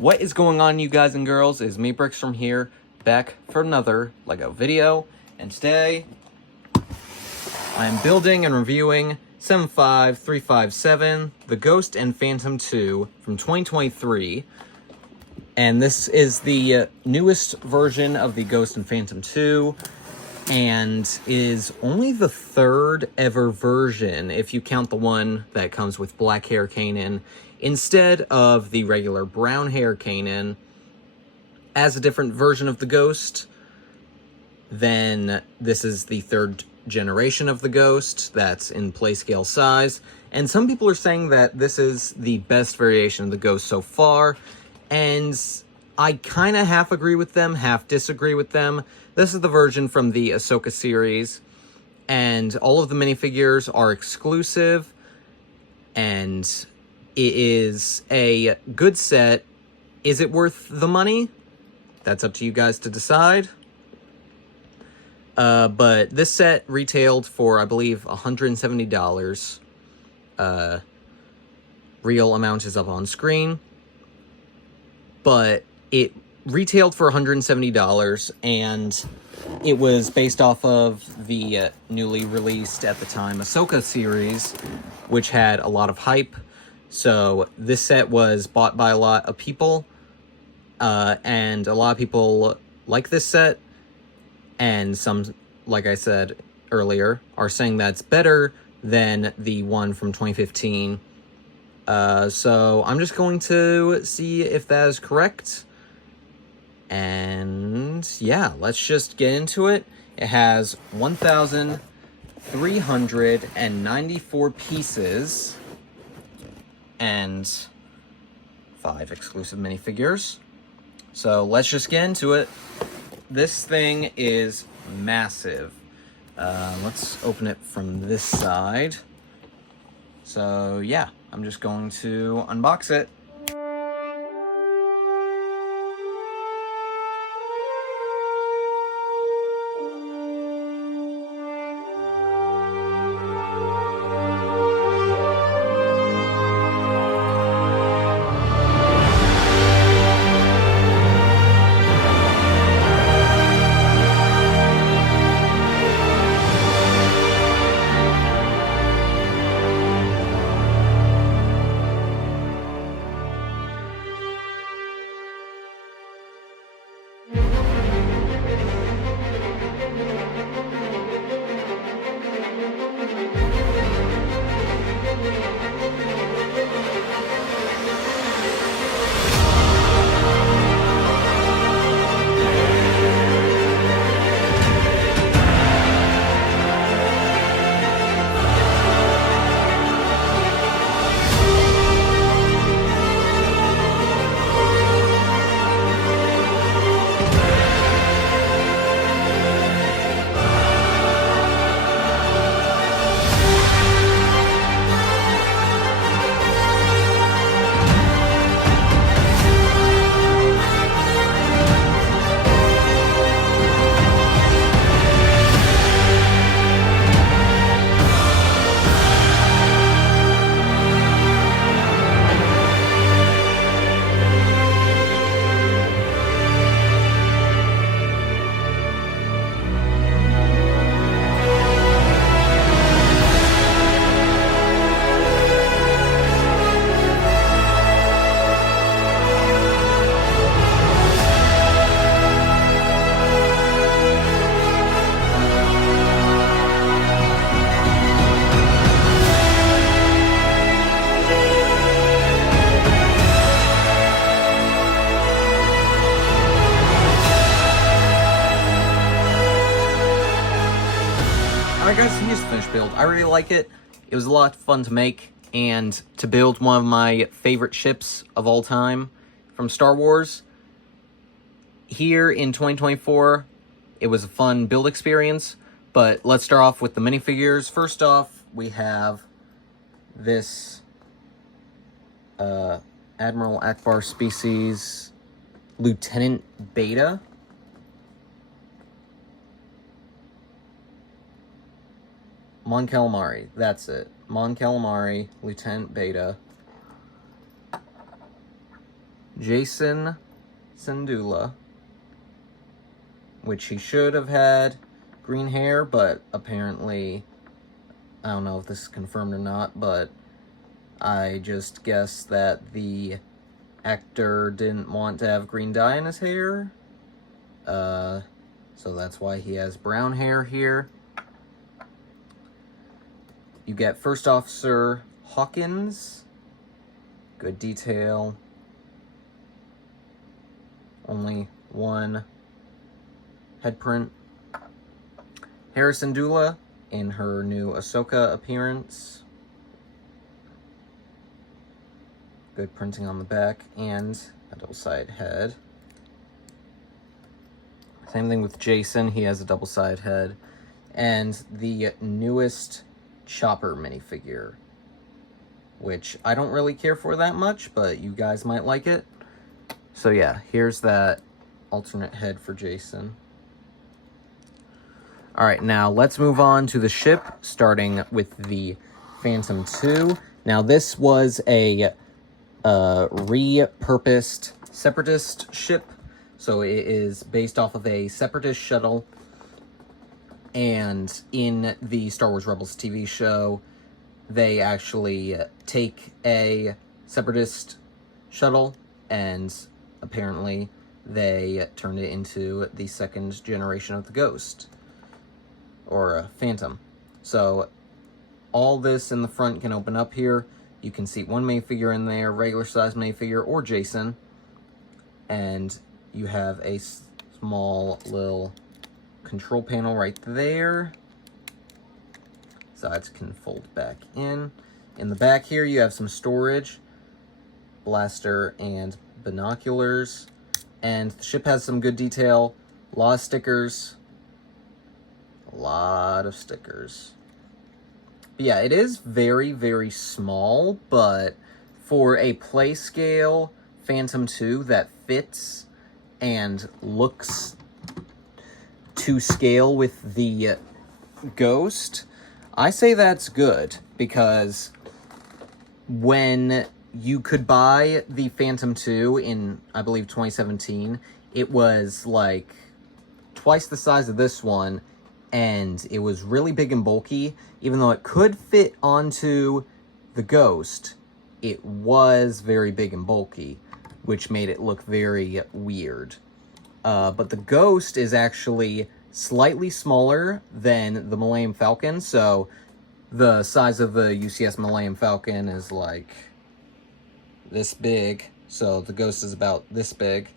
What is going on, you guys and girls? Is me, Bricks, from here, back for another LEGO video. And today, I am building and reviewing 75357, The Ghost and Phantom 2 from 2023. And this is the newest version of the Ghost and Phantom 2, and is only the third ever version, if you count the one that comes with black hair Kanan, instead of the regular brown hair Kanan, as a different version of the Ghost. Then this is the third generation of the Ghost that's in play scale size, and some people are saying that this is the best variation of the Ghost so far, and I kind of half agree with them, half disagree with them. This is the version from the Ahsoka series, and all of the minifigures are exclusive, and it is a good set. Is it worth the money? That's up to you guys to decide. But this set retailed for, I believe, $170. Real amount is up on screen. But it retailed for $170, and it was based off of the newly released, at the time, Ahsoka series, which had a lot of hype. So this set was bought by a lot of people, and a lot of people like this set, and some, like I said earlier, are saying that's better than the one from 2015. So I'm just going to see if that is correct. And yeah, let's just get into it. It has 1,394 pieces and 5 exclusive minifigures. So let's just get into it. This thing is massive. Let's open it from this side. So yeah, I'm just going to unbox it. Alright guys, so here's the finished build. I really like it. It was a lot of fun to make, and to build one of my favorite ships of all time from Star Wars. Here in 2024, it was a fun build experience, but let's start off with the minifigures. First off, we have this Admiral Ackbar species Lieutenant Beta. Mon Calamari, that's it. Mon Calamari, Lieutenant Beta. Jacen Syndulla, which he should have had green hair, but apparently, I don't know if this is confirmed or not, but I just guess that the actor didn't want to have green dye in his hair. So that's why he has brown hair here. You get First Officer Hawkins. Good detail. Only one head print. Hera Syndulla in her new Ahsoka appearance. Good printing on the back and a double-sided head. Same thing with Jacen, he has a double-sided head. And the newest Chopper minifigure, which I don't really care for that much, but you guys might like it. So yeah, here's that alternate head for Jacen. Alright, now let's move on to the ship, starting with the Phantom 2. Now this was a repurposed Separatist ship, so it is based off of a Separatist shuttle, and in the Star Wars Rebels TV show, they actually take a Separatist shuttle, and apparently they turned it into the second generation of the Ghost, or Phantom. So all this in the front can open up here. You can seat one minifigure in there, regular size minifigure, or Jacen. And you have a small little control panel right there. Sides can fold back in. In the back here, you have some storage, blaster, and binoculars. And the ship has some good detail. A lot of stickers. A lot of stickers. Yeah, it is very, very small, but for a play scale Phantom 2 that fits and looks to scale with the Ghost, I say that's good, because when you could buy the Phantom 2 in, I believe, 2017, it was like twice the size of this one, and it was really big and bulky. Even though it could fit onto the Ghost, it was very big and bulky, which made it look very weird. But the Ghost is actually slightly smaller than the Millennium Falcon, so the size of the UCS Millennium Falcon is like this big, so the Ghost is about this big.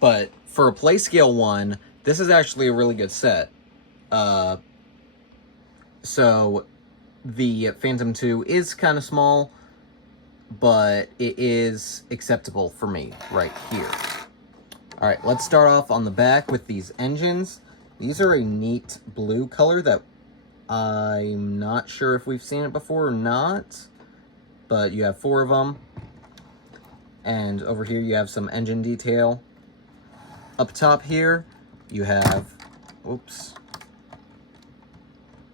But for a play scale one, this is actually a really good set. So the Phantom 2 is kind of small, but it is acceptable for me right here. Alright, let's start off on the back with these engines. These are a neat blue color that I'm not sure if we've seen it before or not, but you have 4 of them. And over here you have some engine detail. Up top here, you have, oops,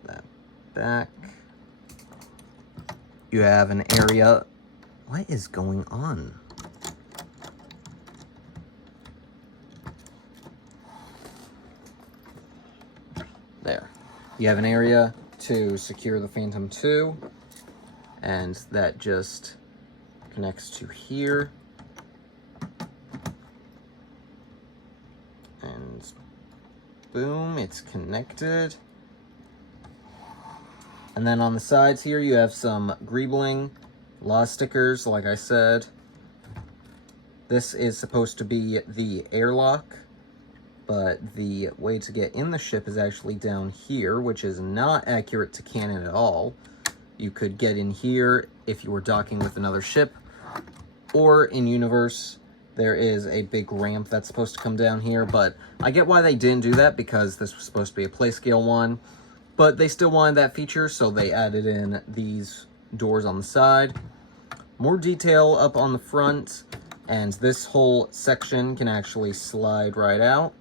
that back. You have an area. What is going on? There. You have an area to secure the Phantom 2, and that just connects to here. And boom, it's connected. And then on the sides here, you have some greebling, a lot of stickers, like I said. This is supposed to be the airlock, but the way to get in the ship is actually down here, which is not accurate to canon at all. You could get in here if you were docking with another ship, or in universe, there is a big ramp that's supposed to come down here, but I get why they didn't do that, because this was supposed to be a play scale one, but they still wanted that feature, so they added in these doors on the side. More detail up on the front, and this whole section can actually slide right out,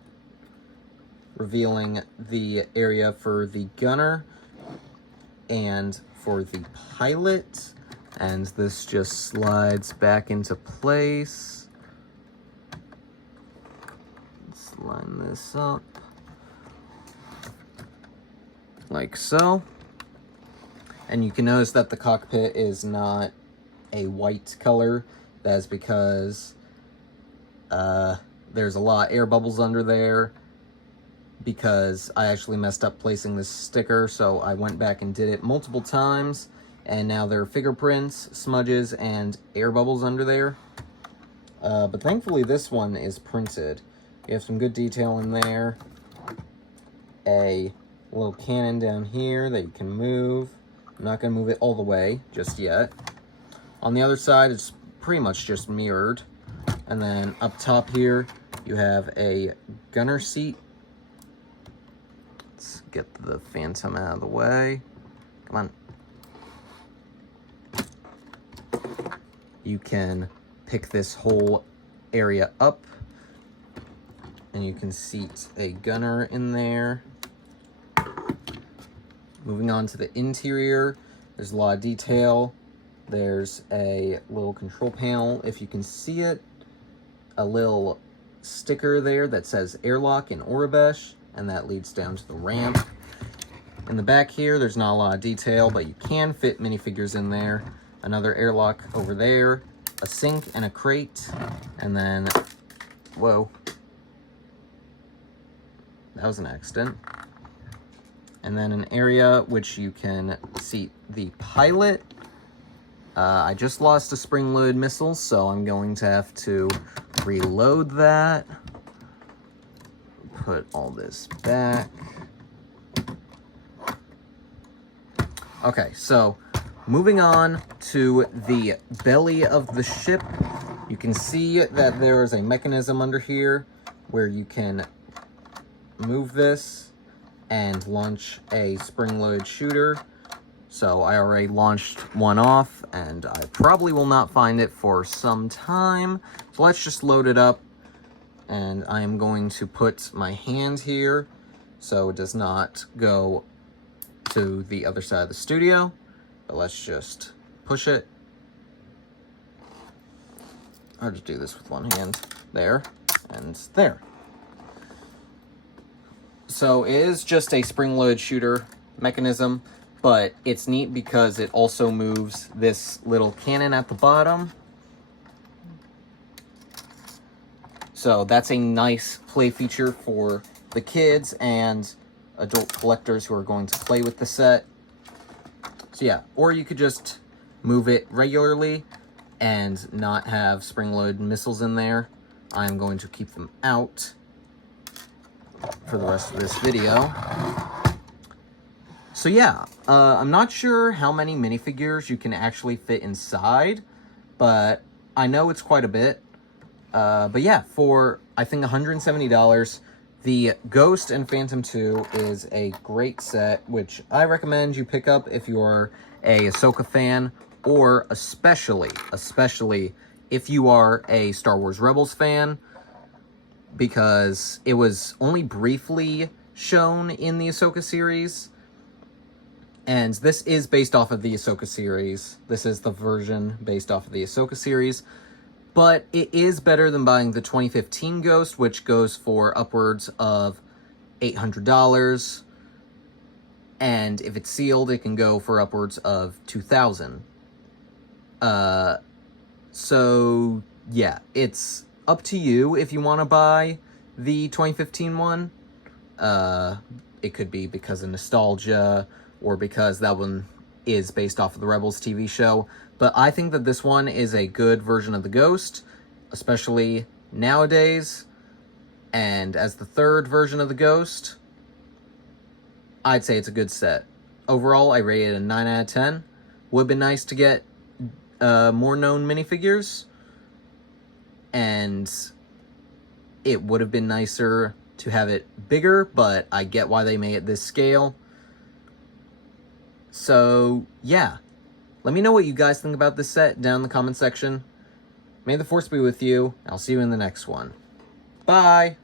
revealing the area for the gunner and for the pilot, and this just slides back into place. line this up like so. And you can notice that the cockpit is not a white color. That's because there's a lot of air bubbles under there, because I actually messed up placing this sticker, so I went back and did it multiple times, and now there are fingerprints, smudges, and air bubbles under there. But thankfully this one is printed. You have some good detail in there. A little cannon down here that you can move. I'm not going to move it all the way just yet. On the other side, it's pretty much just mirrored. And then up top here, you have a gunner seat. Let's get the Phantom out of the way. Come on. You can pick this whole area up, and you can seat a gunner in there. Moving on to the interior, there's a lot of detail. There's a little control panel, if you can see it. A little sticker there that says airlock in Aurebesh, and that leads down to the ramp. In the back here, there's not a lot of detail, but you can fit minifigures in there. Another airlock over there, a sink and a crate, and then, whoa, that was an accident. And then an area which you can seat the pilot. I just lost a spring-loaded missile, so I'm going to have to reload that. Put all this back. Okay, so moving on to the belly of the ship, you can see that there is a mechanism under here where you can move this and launch a spring-loaded shooter. So I already launched one off, and I probably will not find it for some time. So let's just load it up, and I am going to put my hand here so it does not go to the other side of the studio. But let's just push it. I'll just do this with one hand. There, and there. So it is just a spring-loaded shooter mechanism, but it's neat because it also moves this little cannon at the bottom. So that's a nice play feature for the kids and adult collectors who are going to play with the set. So yeah, or you could just move it regularly and not have spring-loaded missiles in there. I'm going to keep them out for the rest of this video. So yeah, I'm not sure how many minifigures you can actually fit inside, but I know it's quite a bit. But yeah, for I think $170, the Ghost and Phantom 2 is a great set, which I recommend you pick up if you're a Ahsoka fan, or especially if you are a Star Wars Rebels fan, because it was only briefly shown in the Ahsoka series, and this is based off of the Ahsoka series. This is the version based off of the Ahsoka series, but it is better than buying the 2015 Ghost, which goes for upwards of $800, and if it's sealed, it can go for upwards of $2,000. So yeah, it's up to you if you want to buy the 2015 one. It could be because of nostalgia, or because that one is based off of the Rebels TV show. But I think that this one is a good version of the Ghost, especially nowadays. And as the third version of the Ghost, I'd say it's a good set. Overall, I rated it a 9 out of 10. Would have been nice to get more known minifigures, and it would have been nicer to have it bigger, but I get why they made it this scale. So yeah, let me know what you guys think about this set down in the comment section. May the Force be with you. I'll see you in the next one. Bye!